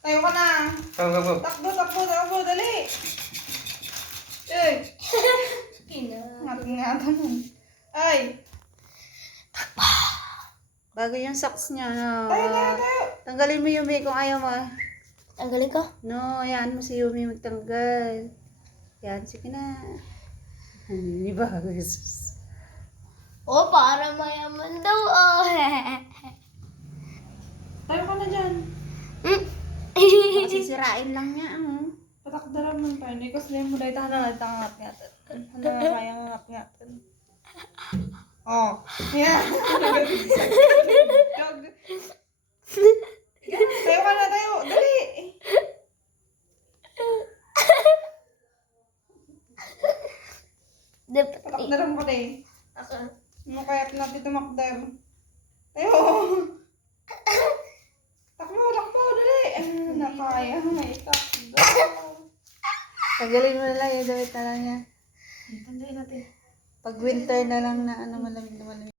Tayo ka na. Go. Takbo, dali. Ay. Ingatan mo. Ay. Bago yung socks niya. No? Tayo. Tanggalin mo Yumi kung ayaw mo. Tanggalin ko? No, ayan mo si Yumi magtanggal. Yan, sige na. Hindi ba? Oh, para mayaman daw. Oh. Tayo ka na dyan. Sisirain lang niya. Patakdaran mo tayo. Nikos na yung mulay. Tahan na tangat natin. Ano na kaya ngangap natin. Oh. Yan. Tayo ka na, tayo. Dali. Patakdaran mo tayo. Ano kaya natin tumakdar? Tayo. Takbo, dali. Nakaya. May takbo. Tanggalin mo na lang yung damit na lang niya. Tandaan natin. Pag winter na lang na malamig na malamig.